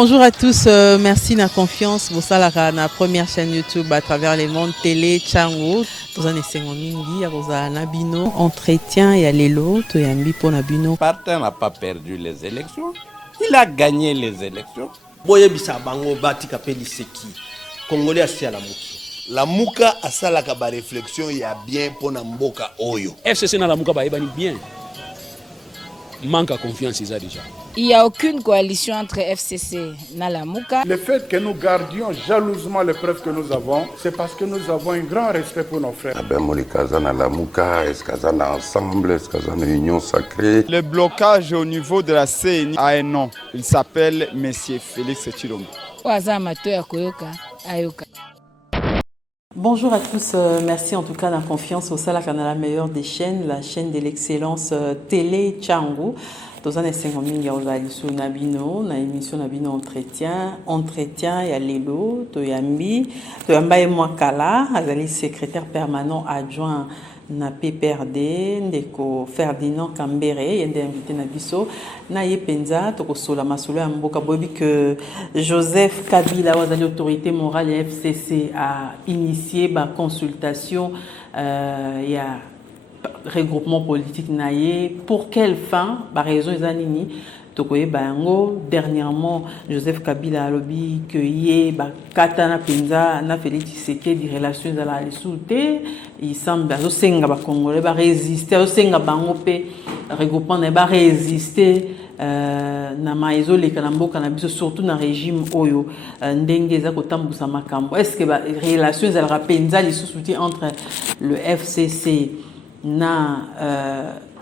Bonjour à tous, merci de la confiance. Vous savez, la première chaîne YouTube à travers les mondes télé, Tchango. Vous en êtes mingi, vous avez Nabino, entretien et Alelo, tu es ambi pour Nabino. Martin n'a pas perdu les élections, il a gagné les élections. Boye bisa bango bati kapeli seki. Congolais asi à la muki. La muka asala ka ba réflexion ya bien pour na mboka oyo. FCC na la muka ba ebani bien. Manque à confiance ils a déjà. Il n'y a aucune coalition entre FCC et Nalamuka. Le fait que nous gardions jalousement les preuves que nous avons, c'est parce que nous avons un grand respect pour nos frères. Ensemble, est-ce qu'il y a une union sacrée? Le blocage au niveau de la CNI a un nom. Il s'appelle Monsieur Félix Tshilombo. Bonjour à tous, merci en tout cas de la confiance au Sala Canal, la meilleure des chaînes, la chaîne de l'excellence télé Tchango. Dans un instant, il y a sur Nabino, na émission Nabino entretien, il y a Lelo, Toyambi et Mwakala, Azali secrétaire permanent adjoint na PPRD, Ndeko Ferdinand Kambere, il y a invité Nabiso, na Yepenza, Toko Sola Masolo Mboka Bobi que Joseph Kabila, Azali autorité morale et FCC a initié ma consultation, il y a regroupement politique naïe pour quelle fin par raison des années tokoye bango dernièrement Joseph Kabila a lobby que yé ba katana penza na Félix Tshisekedi des relations à la souté il semble azo senga ba congolais ba résister azo senga bango pe regroupement na ba résister na maizo le kanamboka na biso surtout na régime oyo ndenge za kotambusa makambo est-ce que ba relations à la penza les soutien entre le FCC na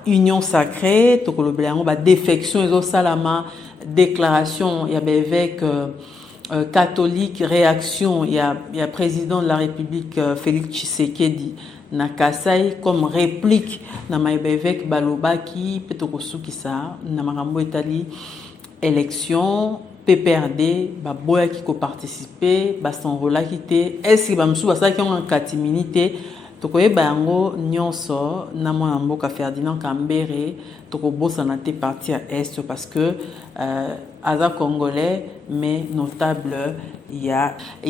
union sacrée tokolobelango ba défection ezo salama déclaration ya évêque catholique réaction ya président de la République Félix Tshisekedi na Kasai comme réplique na ma évêque balobaki petokosukisa na makambo etali élection PPRD ba boya ki ko participer ba s'enrôler te est-ce que ba msu ba sa ki en katiminité tokoye bango nyonso na mwana mboka Ferdinand Kambere toko bossa na te parti à est parce que aza congolais mais notable il y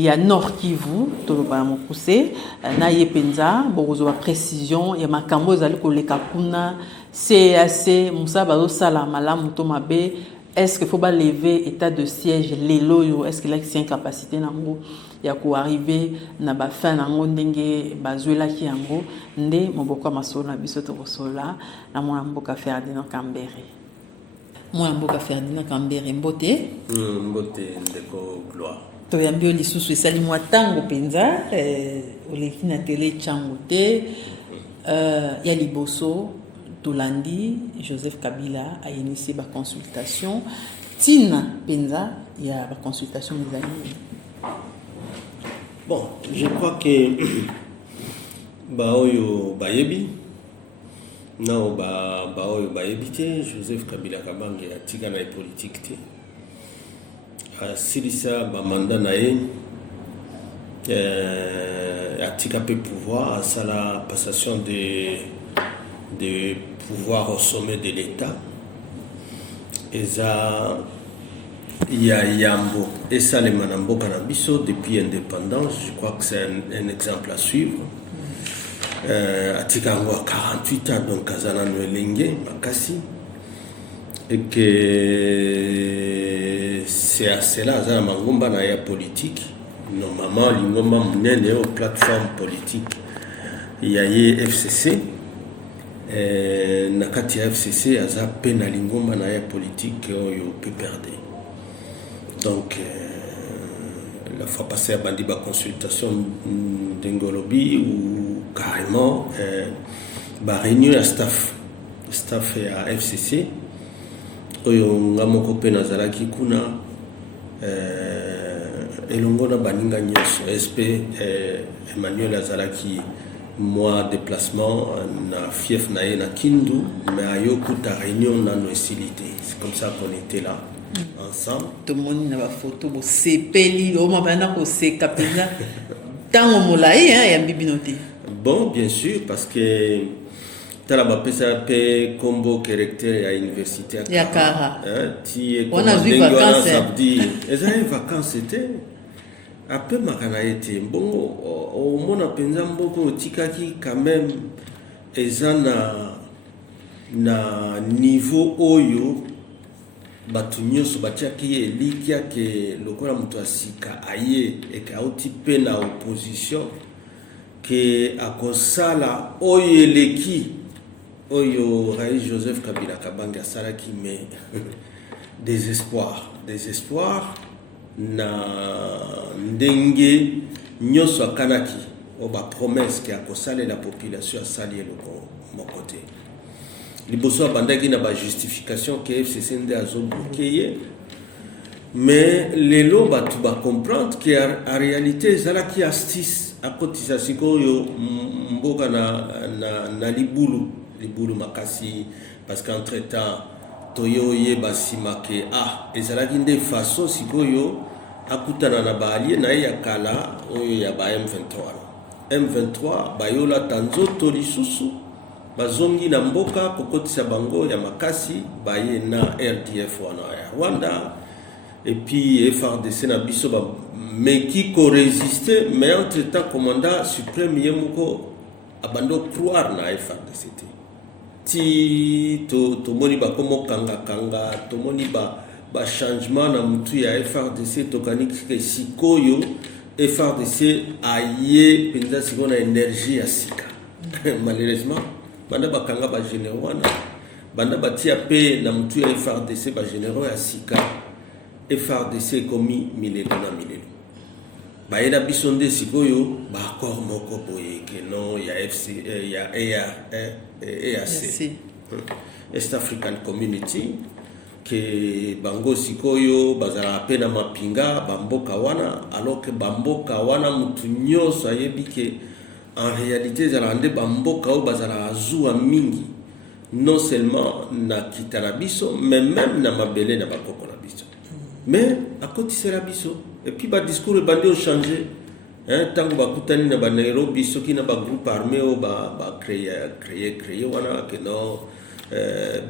a Nord Kivu toloba mokuse na yepenza bozo précision ya makambo ezali koleka kuna CAC musa bazo sala malamu to mabe. Est-ce qu'il faut pas lever état de siège les loyaux est-ce qu'il a une capacité nango ya ko arriver na ba fin nango ndenge bazuela ki yango nde moboko masolo na biso to kosola na mwana mboka Ferdinand Kambere mbote ndeko gloire to yambio lisusu esali mwa tango penza oleki na télé Tchango te ya liboso Tolandi, Joseph Kabila a initié la consultation. Tina Penza, il y a la consultation des amis. Bon, je crois que Baoyo Bayebi, non, Baoyo Bayebi, Joseph Kabila Kabange a tika na politique. Silisa Bamanda Nae a tika peu pouvoir à la passation de pouvoir au sommet de l'État. Et ça, il y a Yambo et ça les Manambo Canabiso depuis l'indépendance. Je crois que c'est un exemple à suivre. À Tikango 48 ans, donc Kazana Noelengue, Makassi. Et que c'est à cela, ça Mangomba na politique. Normalement, l'Ingomba Mounene est aux plateformes politiques. Il y a FCC. Nakati FCC aza pena lingomba na ya politique yo peut perdre. Donc la fois passée à bandi ba consultation d'Engolobi ou carrément ba réunion à staff à FCC oyo ngamoko pena zalaki kuna elongo na baninga nyoso SP Emmanuel Azalaki moi déplacement na fief na na Kindu mais ayoku ta réunion na no facilité c'est comme ça qu'on était là ensemble tout le monde na ba photo bo sepeli o mabana ko se kapena tango molai ya mbibinote bon bien sûr parce que tala bapesa pe combo caractère ya université ya Kara ti on a vu vacances samedi ezali vacances était après makana été bongo au mona penza mboko tikaki quand même ezana na niveau oyo batu nyonso batiaki elikia ke lokola mutu asika aye ekauti pe na opposition ke akosala oyo eleki oyo Rais Joseph Kabila Kabange asalaki mais désespoir na ndenge nyonso akanaki o ba promesse ke akosala la population asali eloko mokote liboso abandaki na ba justification ke FCC nde azobloqué mais lelo batu ba comprendre que en réalité ezalaki astuce akotisa sikoyo mboka na libulu makasi parce qu'entre temps toyo yeba simake ezalaki nde façon sikoyo akutana na baalie na ya kala oyo ya ba M23 bayola tanzoto lisusu bazongi na mboka kokotisa bango ya makasi baye na RDF wana ya Rwanda et puis FARDC na biso ba meki ko résister mais entre temps commandant suprême yemoko abando croire na FARDC ti to moni ba komo kanga to moni ba changement na mutu ya FARDC to kaniki sikoyo FARDC aye penza sikona énergie ya sika malheureusement banda bakanga ba généraux wana banda batia pe na mutu ya FARDC ba généraux ya sika FARDC komi milelo na milelo baina bisonde sikoyo ba accord moko boye ke non ya FC ya EAC East African Community ke bango sikoyo bazala pena mapinga bamboka wana alors que bamboka wana mutu nyoso ayebi ke en réalité zalande bamboka o bazala azua mingi non seulement na kitana biso mais même na mabele na bakoko na biso mais à côté c'est biso et puis ba discours bandi o changer tango bakutani na ba Nairobi soki na ba groupe armé o ba créer wana que non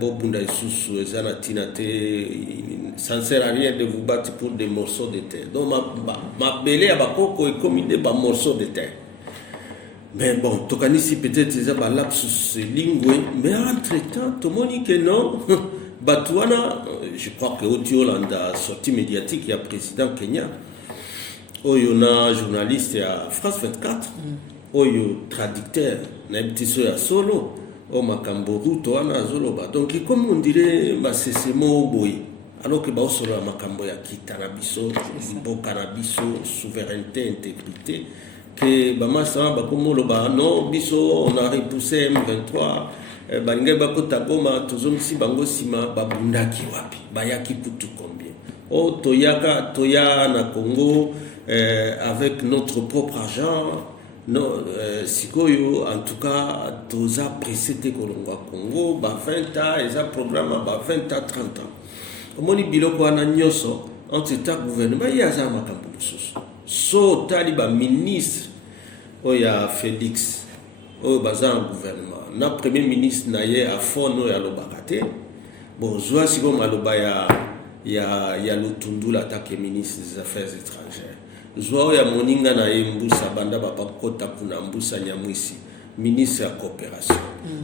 bobunda isusu ezana tinate ça ne sert à rien de vous battre pour des morceaux de terre donc ma belé à bakoko est comme des morceaux de terre mais bon tokanisi peut-être ça ba lapsus lingue mais entre temps tout le monde dit que non Batouana, je crois que Oti Hollande a sorti médiatique, il y a président Kenya, il y a journaliste à France 24, il y a traducteur, il y a solo, il y a Makamboru, donc comme on dirait, c'est ce mot boy. Alors que bah solo Makambo ya kitanabiso, bokanabiso, souveraineté, intégrité, que bah massa bah comme non biso on a repoussé M23. Bange bakota goma tozomisi bango sima babundaki wapi bayaki kutu combien toya na Congo avec notre propre argent sikoyo en tout cas toza précédé kolongwa Congo ba 20 ans eza programme ba 20 ans 30 ans omoni biloko wana nyoso entre gouvernement ya za makambo mususu so taliba ministre oya Félix au bazan gouvernement na premier ministre naye a fono ya lobakate bon zwa siko maloba ya Lutundula take ministre des affaires étrangères zwa ya moninga na mbusa banda bakota kuna mbusa nyamwisi ministre ya coopération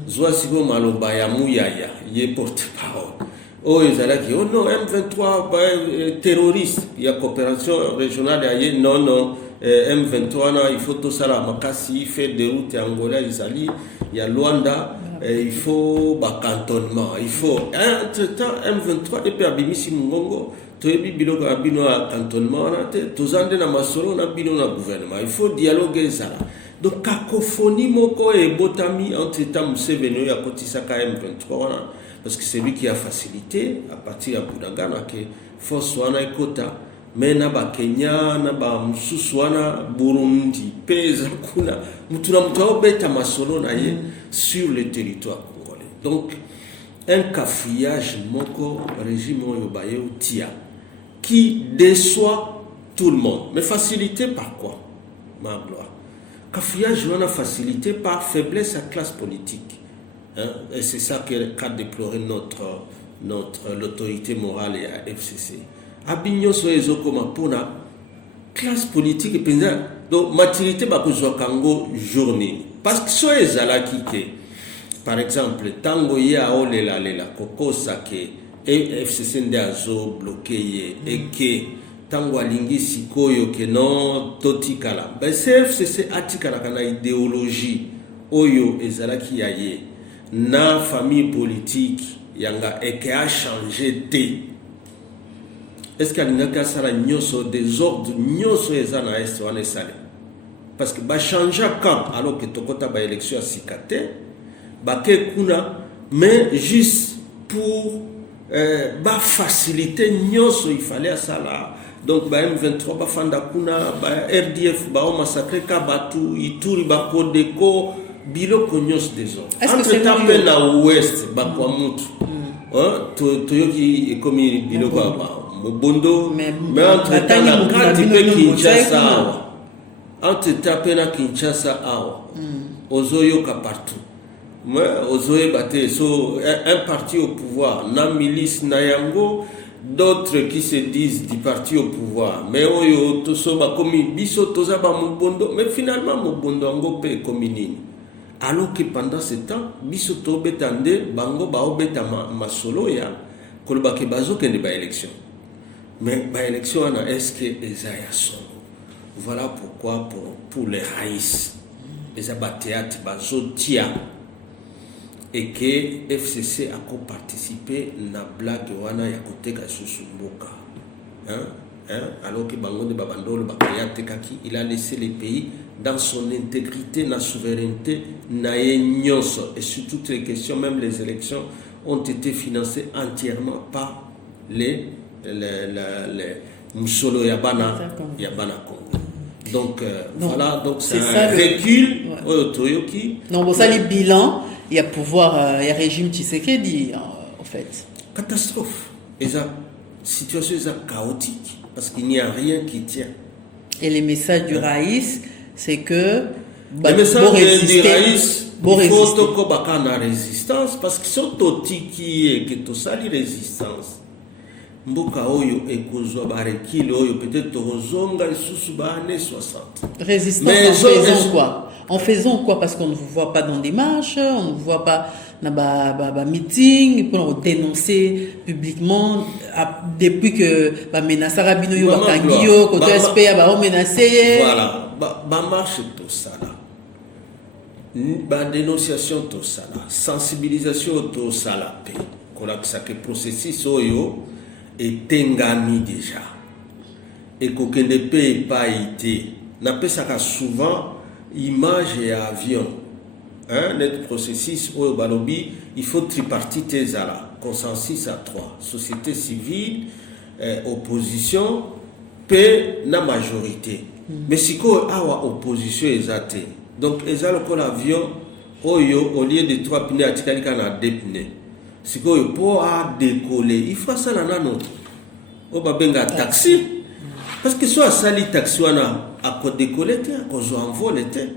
zwa siko maloba ya muyaya ye porte parole ezalaki non M23 terroriste ya coopération régionale ya non M23 il faut tout ça la makasi il fait des routes Angola Isali il y a Luanda il faut cantonnement il faut entre temps M23 et puis abimisi mungongo toyebi biloko abino cantonnement na te tozande na masolo na bino na gouvernement il faut dialoguer ça donc cacophonie moko et botami entre temps Museveni ya kotisaka M23 parce que c'est lui qui a facilité à partir de Bunagana que force wana ekota mais na ba Kenya na ba mususu wana Burundi pesa kuna mutuna mutao beta masolo na ye sur le territoire congolais donc un cafouillage moko régime yobaye utia qui déçoit tout le monde mais facilité par quoi ma gloire cafouillage wana facilité par faiblesse à classe politique Hein? Et c'est ça qu'a déploré l'autorité morale et à FCC. Abignon so ezokoma pona classe politique et donc maturité bakozwa kango journée parce que so ezalaki ke par exemple tango ya olela kokosa ke FCC nde azo bloqué ye et que tango alingi sikoyo ke non totikala ben FCC atikala kana idéologie oyo ezalaki ya ye na famille politique yanga eke a changé té. Est-ce qu'il y a un sala nyoso désordre nyoso ezana est wana salé parce que ba changer camp alors que tokota ba élection à sikate ba ke kuna mais juste pour ba faciliter nyoso il fallait ça là donc ba M23 ba fanda kuna ba RDF ba o massacrer ka batu ituri ba kodeko biloko nyos désordre entre tapé na ouest ba kwa mutu toyoki ekomi biloko ba Mobondo, mais entre temps, la carte de Kinshasa, entre tapé na Kinshasa, Ozoyo ka partout. Mais Ozoyo bate, so un parti au pouvoir, na milice na yango, d'autres qui se disent du parti au pouvoir. Mais oyo to so ba komi biso toza ba Mobondo, mais finalement Mobondo ango pe kominini. Alors que pendant ce temps, biso to betande bango ba obeta masolo ya koloba ke bazo kende ba élection. Mais l'élection, est-ce que les sont? Voilà pourquoi pour les raïs, les abattéates, bazotia, et que FCC a participé à la blague wana ya côté Kasusumboka. Alors que Bango de Babandolo Bakayate Kaki, il a laissé les pays dans son intégrité, la souveraineté, et sur toutes les questions, même les élections, ont été financées entièrement par les Moussolo Yabana Congo. Donc voilà, donc c'est un recul Toyoki. Donc pour ça les bilans, il y a pouvoir, il y a régime Tshisekedi en fait. Catastrophe. Et la situation est chaotique parce qu'il n'y a rien qui tient. Et les messages du Raïs, c'est que les messages du Raïs, il faut que la résistance parce qu'ils sont totiki et que tout ça, la résistance. Mboka oyo ekozwa barekile oyo peut-être tozonga lisusu ba années 60. Résistance en faisant quoi? En faisant quoi? Parce qu'on ne vous voit pas dans des marches, on ne vous voit pas dans ba meeting pour dénoncer publiquement depuis que ba menacer Rabino yo bakangiyo côté SPA ba menacer. Voilà, ba marche tout ça là. Ba dénonciation tout ça là, sensibilisation tout ça là. Kola que processus oyo et tengami déjà et qu'aucun ne peut pas été n'a pas ça souvent image et avion notre processus au balobi il faut tripartite zala consensus à 3 société civile opposition paix na majorité mais si quoi awa opposition ezate donc ezalo ko l'avion oyo au lieu de 3 pneus atikali kana 2 pneus. Si pour décoller, il faut ça là non. On va benga taxi parce que soit sali taxi à quoi décoller à cause en vol était.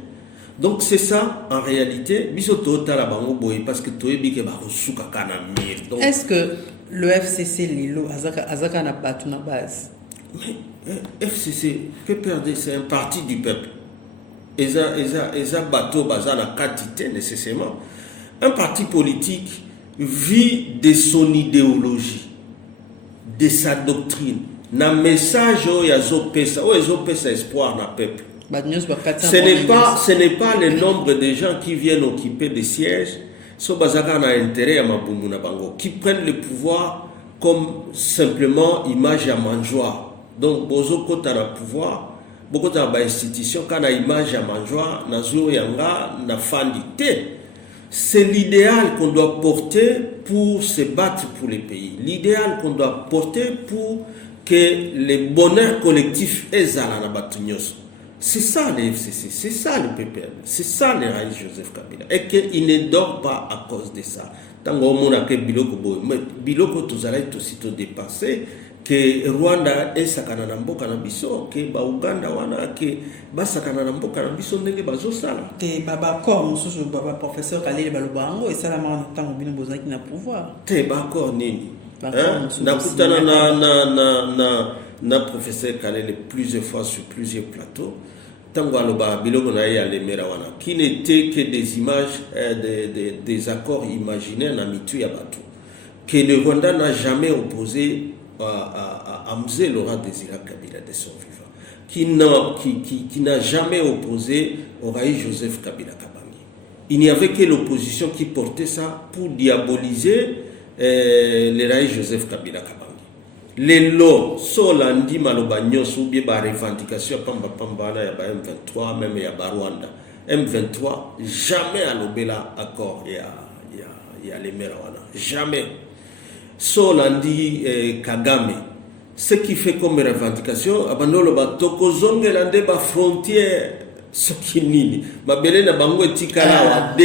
Donc c'est ça en réalité bisoto tala bango boy parce que toi bi ke ba suka kana mille. Est-ce que le FCC lilo azaka na batu na base? Mais FCC que perdre c'est un parti du peuple. Eza bateau bazana quantité nécessairement. Un parti politique vit de son idéologie, de sa doctrine. Na message où il y a espoir na peuple. Ce n'est pas le nombre de gens qui viennent occuper des sièges, qui prennent le pouvoir comme simplement image à manjoie. Donc, bozo kota na pouvoir, beaucoup d'institutions, quand na image à manjoie, na zo yanga, na fandité. C'est l'idéal qu'on doit porter pour se battre pour les pays. L'idéal qu'on doit porter pour que le bonheur collectif est à la batugnos. C'est ça le FCC, c'est ça le PPM, c'est ça le Raïs Joseph Kabila. Et qu'il ne dort pas à cause de ça. Tant qu'on a que Biloko, mais Biloko, tous allez aussitôt dépasser que Rwanda esakana na mboka na biso que ba Uganda wana que basakana na mboka na biso ndenge bazosala te baba corps mosusu baba professeur Kalele balobango esala mara na tango bino bozaki na pouvoir te ba corps nini nakutana na professeur Kalele plusieurs fois sur plusieurs plateaux tango aloba biloko na ye alemera wana qui n'était que des images des accords imaginaires na mitu ya bato que le Rwanda n'a jamais opposé à Mzee Laurent Désiré Kabila de son vivant, qui n'a jamais opposé au Raï Joseph Kabila Kabangi. Il n'y avait que l'opposition qui portait ça pour diaboliser le Raï Joseph Kabila Kabangi. Les lots, Solandi Malobagnon, soubie ba revendication pamba na ya ba M23, même ya ba Rwanda. M23 jamais à l'obéla accord ya les Merawana. Jamais. Solandi Kagame, ce qui fait comme revendication, abandonne le tokozonge lande ba frontière, ce qui nini. Ma belle na bango etikala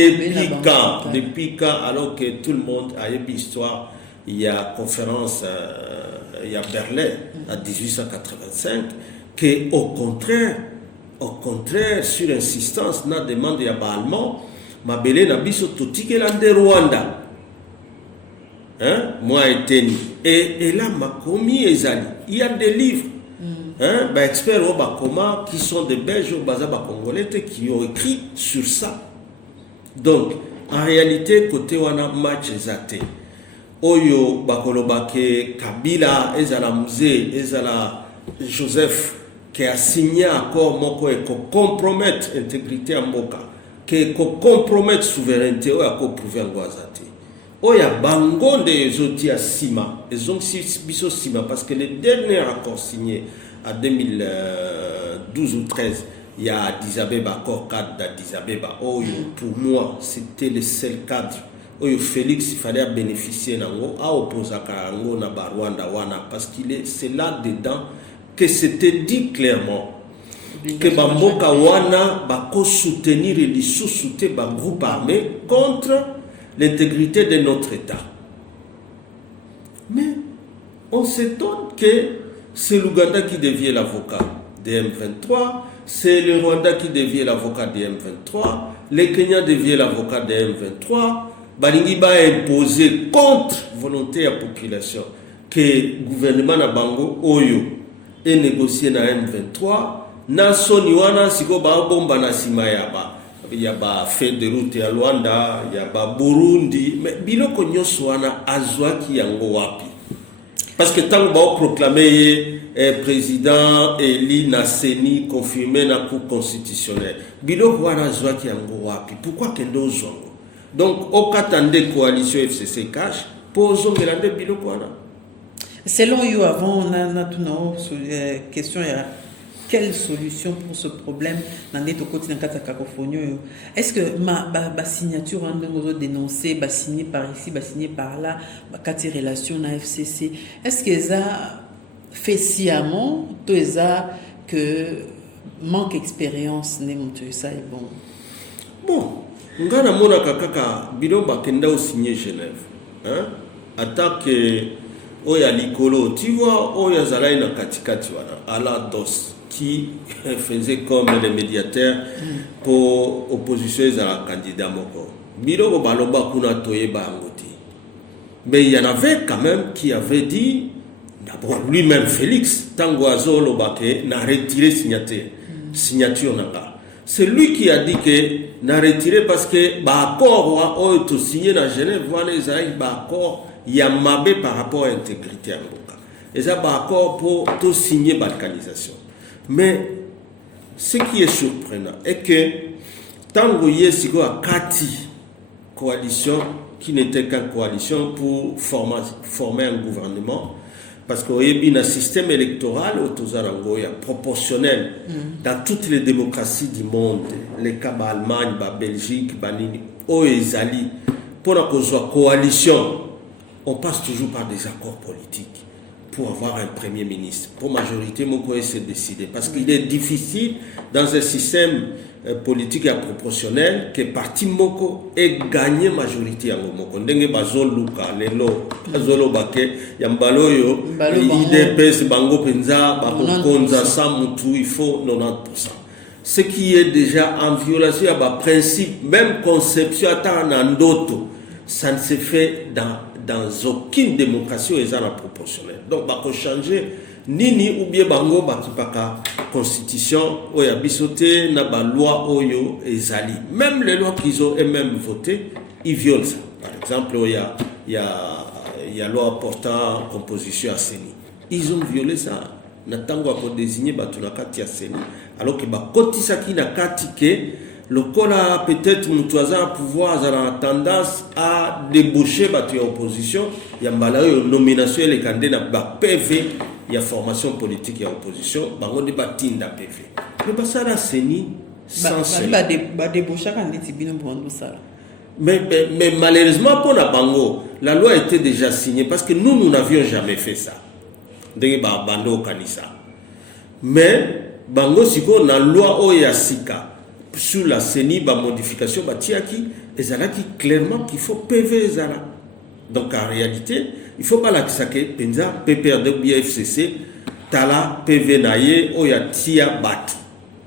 depuis quand, alors que tout le monde a eu l'histoire, il y a conférence, il y a Berlin en 1885, que au contraire, sur insistance, na demande ya ba allemand, ma belle na biso totike lande Rwanda. Hein? Moi et Teni. Et là, Makomi et Zali. Il y a des livres. Experts au Bakoma qui sont des Belges au Bazaba Congolais qui ont écrit sur ça. Donc, en réalité, côté wana match zate. Oyo Bakolobake, Kabila, Ezala Mzee, Ezala Joseph, qui a signé un accord moko et qui compromettre l'intégrité en Moka, qui compromettre souveraineté, ou à prouver en Guazate. Oya bango de zoti à Sima, ils ont biso Sima parce que le dernier accord signé en 2012 ou 13, il y a Addis Abeba, accord cadre d'Addis Abeba. Oyo, pour moi, c'était le seul cadre. Oyo Félix, il fallait bénéficier nango, à opposer à Nango na Rwanda wana parce c'est là-dedans que c'était dit clairement que Bamboka wana bako soutenir et li sous-souter ba groupe armé contre l'intégrité de notre État. Mais on s'étonne que c'est l'Ouganda qui devient l'avocat des M23, c'est le Rwanda qui devient l'avocat des M23, le Kenya devient l'avocat des M23, Balingi ba imposer contre volonté de la population que le gouvernement na Bango Oyo est négocié na M23, na soni wana siko ba bomba na sima yaba. Il y a ba fait de route à Luanda, il y a ba Burundi, mais biloko nyoso wana azwaki yango wapi. Parce que tant ba proclamé président Eli Naseni confirmé na cour constitutionnelle. Biloko wana azwaki yango wapi. Pourquoi kendo zongo? Donc au katande coalition FCC cash pour zongelande biloko wana. Selon you avant on a tout non question era quelle solution pour ce problème dans les côtés dans la cacophonie? Est-ce que ma signature on dénoncé, signé par ici, signé par là, quatre relations na FCC, est-ce que ça fait sciemment tout ça que manque d'expérience n'est monté ça est bon? Bon, ngana mona kaka bilomba kenda au signé Genève, hein? Attaque oya likolo, tu vois oya zalai na katikati wana ala dos qui faisait comme les médiateurs pour opposition à la candidat Moko. Biloko baloba kuna toyeba ngoti. Mais il y en avait quand même qui avait dit, d'abord lui-même Félix, tango azolo bake na retiré signature nanga. C'est lui qui a dit que na retiré parce que ba accord o to signé na Genève wana ezali ba accord ya mabe par rapport à l'intégrité en Mboka. Et ça ba accord pour to signer balkanisation. Mais ce qui est surprenant est que tant qu'il y a Kati coalition qui n'était qu'une coalition pour former un gouvernement, parce qu'il y a un système électoral proportionnel dans toutes les démocraties du monde, les cas d'Allemagne, de Belgique, pour la coalition, on passe toujours par des accords politiques. pour avoir un premier ministre. Pour majorité, Mokoye s'est décidé. Parce qu'il est difficile, dans un système politique et proportionnel, que parti Moko ait gagné majorité en Moko. Ndenge Bazol Luka, Lelo, Bazolo Bake, Yambaloyo, IDPS, Bango Penza, Bako Konza, Samutu, il faut 90%. Ce qui est déjà en violation à principe, même conception, ça ne se fait dans aucune démocratie et dans la proportionnelle. Donc, il faut changer nini ou bien bango bakipaka constitution oya bisoté na ba loi oyo ezali. Même les lois qu'ils ont eux-mêmes votées, ils violent ça. Par exemple, il y a loi portant composition à CENI. Ils ont violé ça. Natango a désigné batunakati à CENI. Alors que bakotisaki na katike le cola peut-être mutuaza pouvoir avoir tendance à déboucher batu ya opposition ya mbala yo nomination les candidats ba PV ya formation politique ya opposition bango de batinda PV mais pas ça la CENI sans ba déboucher candidat bino bondo ça mais malheureusement pour la bango la loi était déjà signée parce que nous n'avions jamais fait ça ndenge ba bando kanisa mais bango siko na loi oya sika sur la CENI, la modification, et ça qui clairement qu'il faut PV. Donc en réalité, il ne faut pas la saquer, Penza, PPRD, BFCC, Tala, PV Naye, Oya Tia Bat.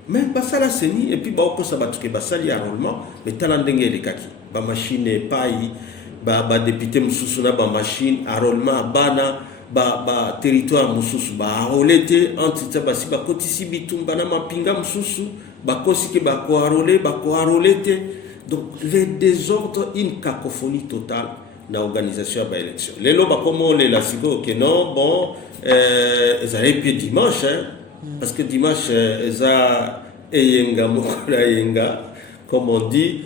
Mais ça la CENI, et puis on peut sabattre que ça y a enrôlement, mais Talandenge les kaki. Ba machine payi, ba député Moussousuna, ba machine, enrôlement, bana, ba territoire Moussoussou, ba arolete, anti tabasi, ba kotisi bitum, bana mapinga Moussoussou. Bakosike bakoarolé te. Donc les désordres, une cacophonie totale dans l'organisation de l'élection. Les lois comme les lasiko que non bon ils allaient puis dimanche parce que dimanche ça eyenga mokola yenga comme on dit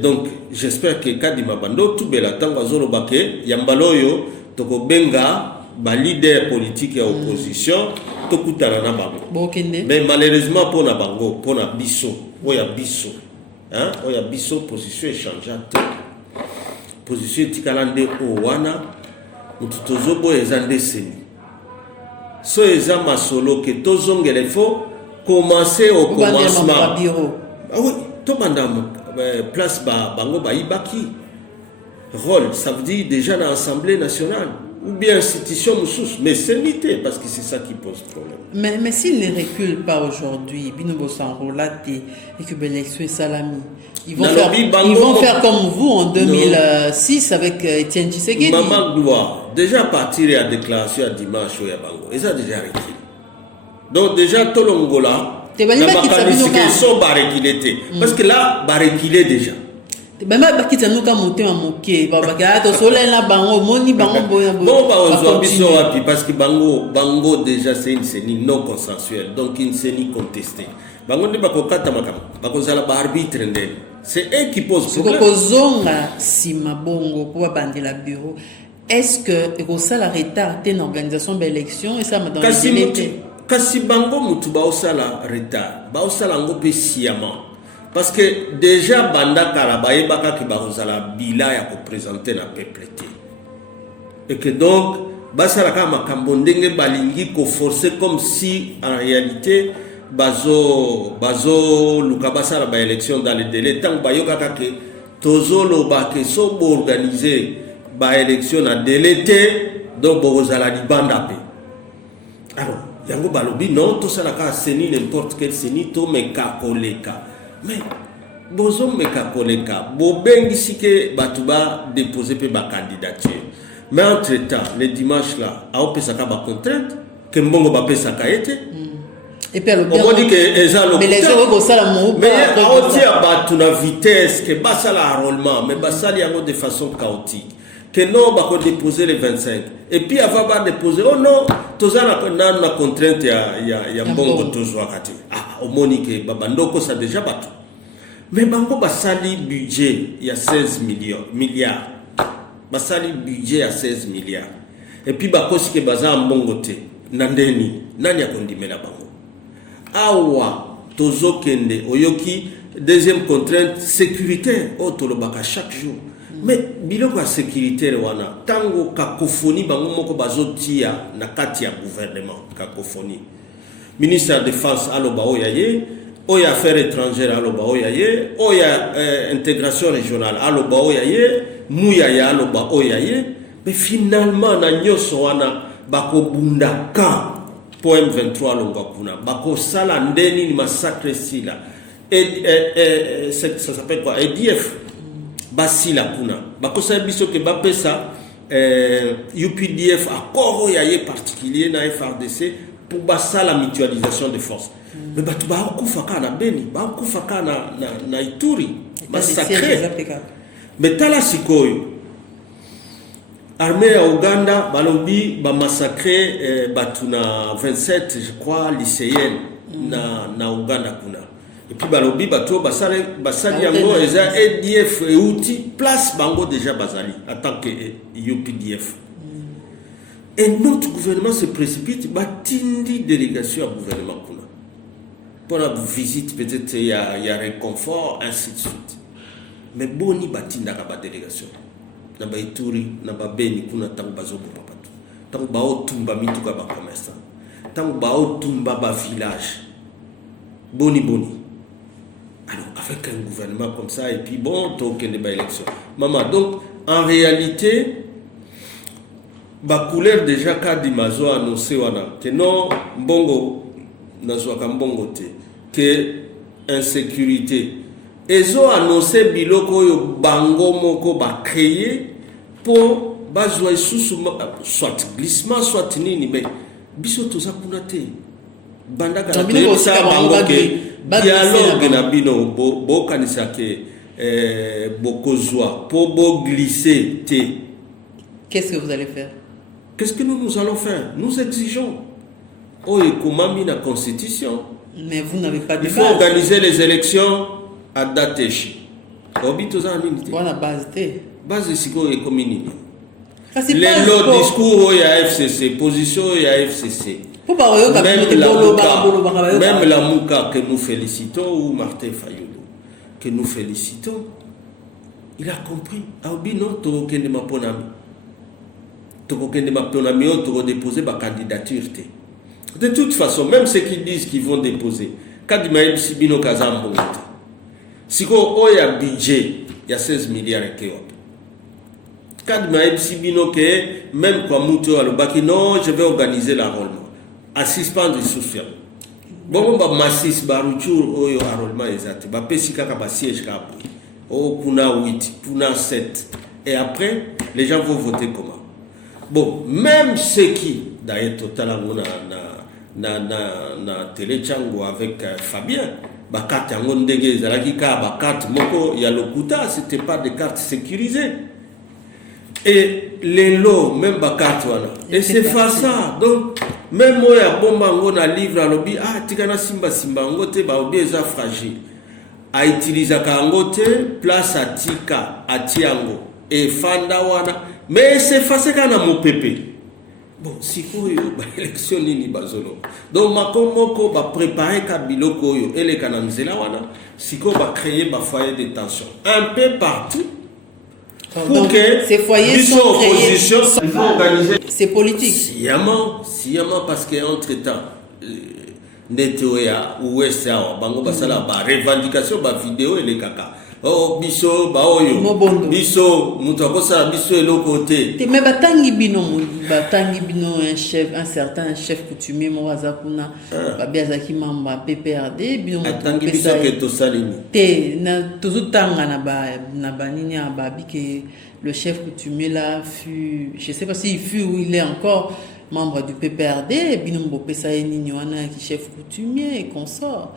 donc j'espère que kadi mabando tout bela tango zolo bake yambaloyo toko benga ba leader politique et opposition tokutana na bango mais malheureusement pour na bango pour na biso oya biso position échangeante position tikalande o wana mututozo bo ezande seni so eza masolo que tozongele faut commencer au commencement ah oui to banda place bango ba ibaki rôle ça veut dire déjà dans l'Assemblée nationale ou bien institution moussous, mais c'est limité parce que c'est ça qui pose problème. Mais s'ils ne reculent pas aujourd'hui, Binobo s'enrôlate et que l'élection est salami, ils vont faire comme vous en 2006 avec Etienne Tshisekedi. Maman Gloire, déjà partir à déclaration à dimanche au Yabango, ils ont déjà reculé. Donc déjà tout l'Angola, la mécanisme sont barréquilés. Parce que là, barréquilé déjà. Même si tu as monté un moquet, parce que Bango déjà c'est une CENI non consensuelle, donc une CENI contestée. Bango ne pas arbitre. C'est eux qui posent problème. Est-ce que ça la retard une organisation d'élection et ça me donne Kasi Bango Mutuba osala retard, ba osala ngope sciemment. Parce que déjà, Banda Karabaye Baka qui barozala bila ya ko présenter na peuple. Et que donc, Basaraka Makambondenge Balingi ko forcer comme si en réalité Bazo Lukabasa la ba élection dans les délais tant Bayoka que Tozolo Bake so organiser ba élection na délai donc barozala di banda pe. Alors, yango balobi non to salaka CENI n'importe quel CENI to meka koleka. Mais bozo meka koleka bobengi sike batuba déposer pe ba candidature. Mais entre temps le dimanche là a opesaka ba contrainte que mbongo ba pesaka été. Et puis le on dit que ezalo mais les gens vont ça la mou mais on dit à batu na vitesse que basa la enrôlement mais basa yango de façon chaotique. Que non, va déposer les 25. Et puis, avant de déposer, oh non, tous la contrainte, il y a un bon kati. Ah, au Monique, Babandoko, ça déjà battu. Mais Bango Bassali budget, il y a 16 milliards. Bassali budget à 16 milliards. Et puis, Bakosi ke baza en bon côté. Nandeni, nani a condamné la Bango. Awa, Tozo Kende, Oyoki, deuxième contrainte, sécurité, oh, Tolobaka chaque jour. mais biloko ya sécurité wana tango cacophonie bango moko bazotia na kati ya gouvernement cacophonie ministre de la défense aloba oya ye oya affaires étrangères aloba oya ye oya intégration régionale aloba oya ye muya ya aloba oya ye mais finalement na nyonso wana bakobunda kan po M23 alongwa kuna bakosala ndeni ni massacre sila et ça s'appelle quoi EDF basila kuna bakosala biso ke bapesa UPDF accord ya ye particulier na FRDC pour basala mutualisation de forces mais batu bakufa kana Beni bakufa kana na Ituri massacre mais tala sikoyo armée ya Uganda balobi ba massacrer batu na 27 je crois lycéennes na Uganda kuna et puis balobi batu basali yango eza EDF euti place bango déjà bazali en tant que UPDF et notre gouvernement se précipite batindi délégation à gouvernement kuna pour la visite peut-être il y a réconfort ainsi de suite mais boni batinda ka délégation na ba Ituri na ba Beni kuna tango bazobomba batu tango baotumba mituka ba commerçant tango baotumba ba village boni alors avec un gouvernement comme ça et puis bon token de ba élection maman donc en réalité ba couleur déjà kadi mazo annoncé wana que non mbongo nazwaka mbongo te que insécurité ezo annoncé biloko oyo bango moko ba créer pour bazwa isusu soit glissement soit nini mais biso toza kuna te bandaka na toyebisa bango ke dialogue na bino bokanisa ke bokozwa po bo glisser te. Qu'est-ce que vous allez faire? Qu'est-ce que nous allons faire? Nous exigeons comment mis la constitution. Mais vous n'avez pas de il faut organiser les élections à date échue. Voilà, base T. Base de siko et communini. Les lots discours il y a FCC, position il y a FCC. Même la Mouka que nous félicitons ou Martin Fayoulou que nous félicitons, il a compris. Aobi non to kende maponami. To kende maponami to déposer ma candidature. De toute façon, même ceux qui disent qu'ils vont déposer, quand il m'a dit Sibino Kazambo, si on a un budget, il y a 16 milliards de euros. Quand il m'a dit Sibino que même quand Mouto a le bac, non, je vais organiser l'enrôlement. À suspendre les souffles. Bon, on va massis baroutour au enrôlement exact. Bah, pesika kaba siège kaba. Oh, kuna 8, kuna 7. Et après, les gens vont voter comment? Bon, même ceux qui, d'ailleurs, totalement na télé Tchango avec Fabien, ba carte yango ndenge ezalaki ka ba carte moko ya lokuta, c'était pas des cartes sécurisées. Et les lots même ba carte wana. Et c'est pas ça. Donc même moi ya bomba ngo na livre à lobby tikana simba ngo te ba obi eza fragile. A utiliser ka ngo te place à tika atiango et fanda wana mais c'est facile kana mo pépé. Bon, si vous avez une élection, donc Makomoko va préparer Kabiloko et les Kanamzela, si vous va créer un foyer de tension un peu partout pour que ces foyers sont opposition, il faut organiser. C'est politique. Sciemment, parce qu'entre-temps, Netoya ou Westia, Bango Basala, revendication, vidéo et les caca. Oh, biso, baoyo. Biso, mutakosa, biso et l'autre côté. Mais batangi bino, un certain chef coutumier, Morazakuna, Babiazaki Mamba, PPRD, bino. Batangi biso que to salini. Te, na, tozutanga na banini à Babi que le chef coutumier là fut, je sais pas s'il fut ou il est encore membre du PPRD, Binombo Pesaïni Nyoana qui chef coutumier et consort.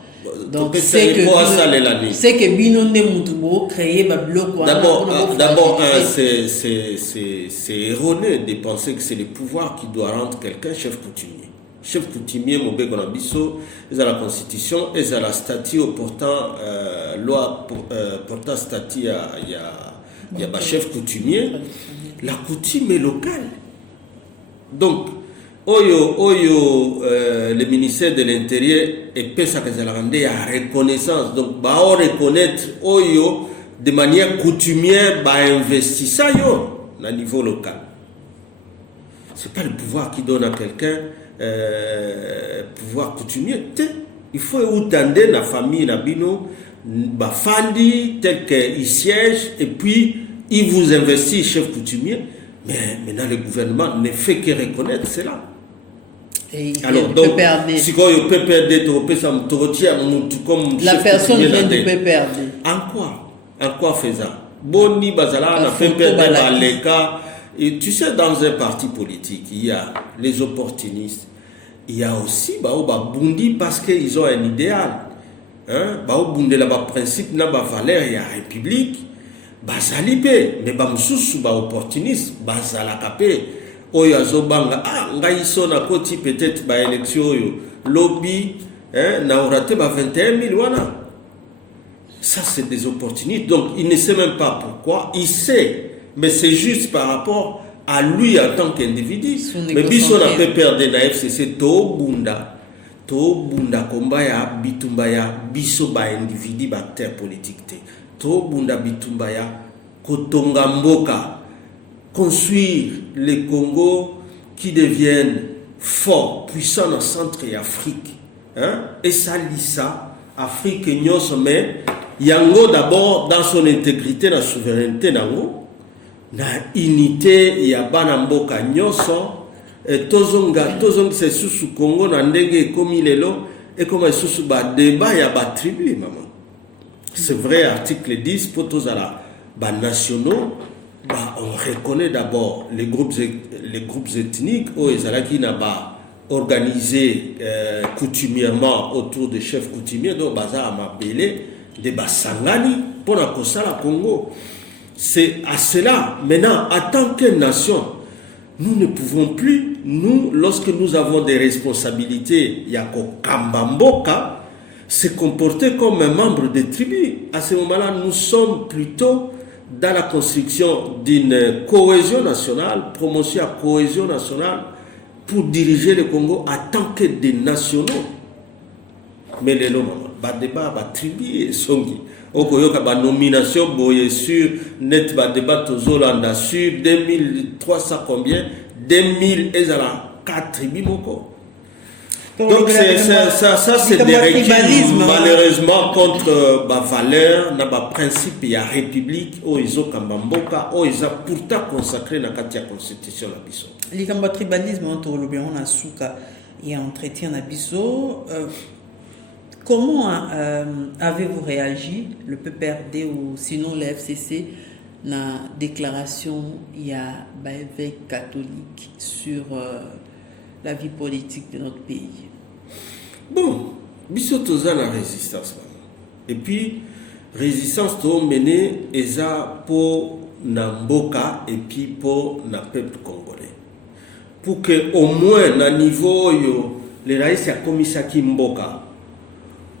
Donc c'est que Bino Nemoutubo créé Bablo. D'abord, c'est erroné de penser que c'est le pouvoir qui doit rendre quelqu'un chef coutumier. Chef coutumier, mon bégon abisso, ils ont la constitution, ils ont la statut portant loi portant statut il y a chef coutumier. La coutume est locale. Donc, le ministère de l'Intérieur et pesa que ça la rende à reconnaissance. Donc, on reconnaître de manière coutumière investir ça au niveau local. C'est pas le pouvoir qui donne à quelqu'un pouvoir coutumier. Il faut entendre la famille Nabino, Bafandi, tel qu'il siège, et puis il vous investit chef coutumier. Mais maintenant, le gouvernement ne fait que reconnaître cela. Et alors, donc, si le PPRD, la personne vient du PPRD. En quoi fait ça? Boni Bazala, on a PPRD dans les cas. Et tu sais, dans un parti politique, il y a les opportunistes. Il y a aussi Bundi parce qu'ils ont un idéal. Bundi là, principe, na valeur, il y a République. Bazalipe, mais bamsusu opportuniste, bazalakape. Oyo azobanga ngai sona koti peut-être élection yo lobby na oraté 21 000 wana. Ça c'est des opportunistes. Donc il ne sait même pas pourquoi, il sait, mais c'est juste par rapport à lui en tant qu'individu. Mais biso na peut perdre na FCC to bunda kombaya bitumbaya biso ba individu ba terre politique te. To bunda bitumbaya kotonga mboka, construire les Congo qui deviennent forts, puissants dans le centre et Afrique. Et ça, l'ISA, Afrique et Nyos, mais Yango d'abord dans son intégrité, la souveraineté, la unité, Yabana Mboka Nyos, et Tozonga, c'est sous Congo, Nandenge, comme il est là, et comme sous débat, il y a des tribus, maman. C'est vrai, article 10, pour tous nationaux, on reconnaît d'abord les groupes ethniques où ils ont organisé coutumièrement autour des chefs coutumiers, donc Baza Amabele, des Basangani, pour la Congo. C'est à cela, maintenant, en tant que nation, nous ne pouvons plus, lorsque nous avons des responsabilités, Yako Kambamboka, se comporter comme un membre des tribus. À ce moment-là, nous sommes plutôt dans la construction d'une cohésion nationale, promotion à cohésion nationale pour diriger le Congo en tant que des nationaux. Mais les noms, débat, tribu et songi. Okoyoka ba nomination boye sur net ba débat tozolanda sur 2300 combien 2000 ezala 4 tribus moko. Donc ça c'est des régimes malheureusement contre ma valeur, na ba principe ya république o izo kambamboka o isa pourtant consacré na katia constitution la biso. Likamba tribalisme entre le bien on a souka et entretien na biso. Comment avez-vous réagi, le PPRD ou sinon le FCC, na déclaration il y a évêque catholique sur la vie politique de notre pays? Bon, biso toza la résistance. Et puis, résistance to mené eza pour na mboka et puis pour na peuple congolais. Pour que au moins na niveau yo les raïs ya komisaki mboka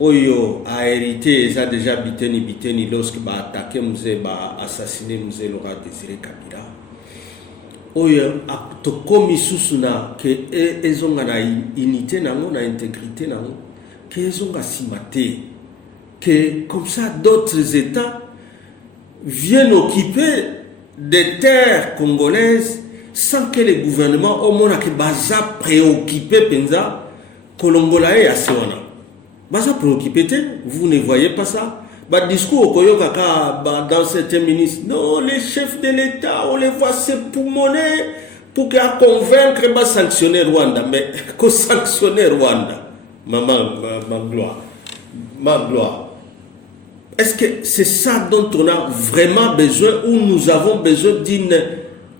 oyo a hérité eza déjà biteni lorsque ba attaquer mzee ba assassiner mzee Laurent Désiré Kabila. Oyo to komi susuna ke ezonga na unité nango na intégrité nango ke ezonga simate que comme ça d'autres états viennent occuper des terres congolaises sans que le gouvernement au moins que baza préoccupé penza kolongolae asewana baza préoccupé, vous ne voyez pas ça. Bah, discours au dans certains ministres, non, les chefs de l'État, on les voit se poumonner pour convaincre de sanctionner Rwanda. Mais que sanctionner Rwanda, maman, ma gloire. Est-ce que c'est ça dont on a vraiment besoin, ou nous avons besoin d'une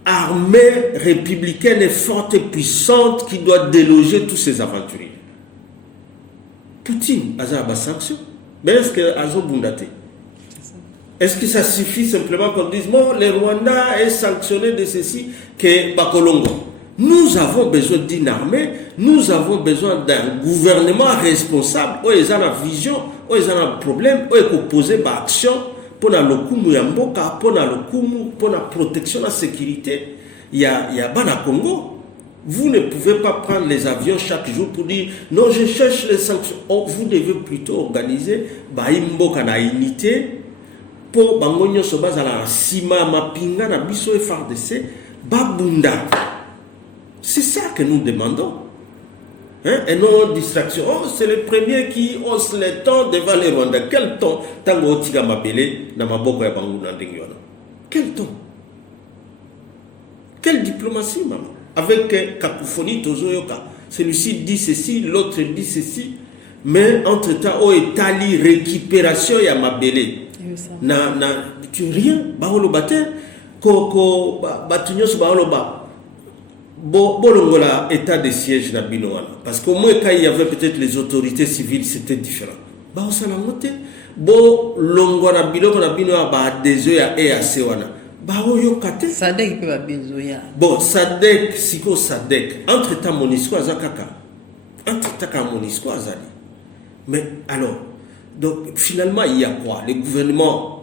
armée républicaine forte et puissante qui doit déloger tous ces aventuriers? Poutine a des sanctions, mais est-ce que Azo Bundate? Est-ce que ça suffit simplement qu'on dise bon, le Rwanda est sanctionné de ceci que Bakolongo? Nous avons besoin d'une armée, nous avons besoin d'un gouvernement responsable, où ils ont la vision, où ils ont un problème, où ils peuvent poser par action pour la lokumu yamboka, pour la lokumu, pour la protection de la sécurité. Il y a Bana Congo. Vous ne pouvez pas prendre les avions chaque jour pour dire non, je cherche les sanctions. Vous devez plutôt organiser Baimboka na unité pour bangonyo soba zala sima mapinga na biso FARDC babunda. C'est ça que nous demandons. Hein? Et non distraction. Oh, c'est le premier qui hausse les tons devant les Rwandais. Quel ton? Tango tiga mabele na maboko ya bangu na ndengyola. Quel ton? Quelle diplomatie, maman? Avec cacophonie tozoyoka. Celui-ci dit ceci, l'autre dit ceci. Mais entre-temps, au Italie, récupération ya mabele. Tu rien, baolo bate, ko batunyos baolo ba. Bolongola état de siège na binoana. Parce qu'au moins quand il y avait peut-être les autorités civiles, c'était différent. Bao salamote, bo longola biloko na binoa ba dezoya e asewana. Bao yokate. Sadek pe ba bezoya. Bon, Sadek, siko Sadek. Entre-temps Monisco azakaka. Entre-temps Monisco azali. Mais alors, donc finalement il y a quoi? Le gouvernement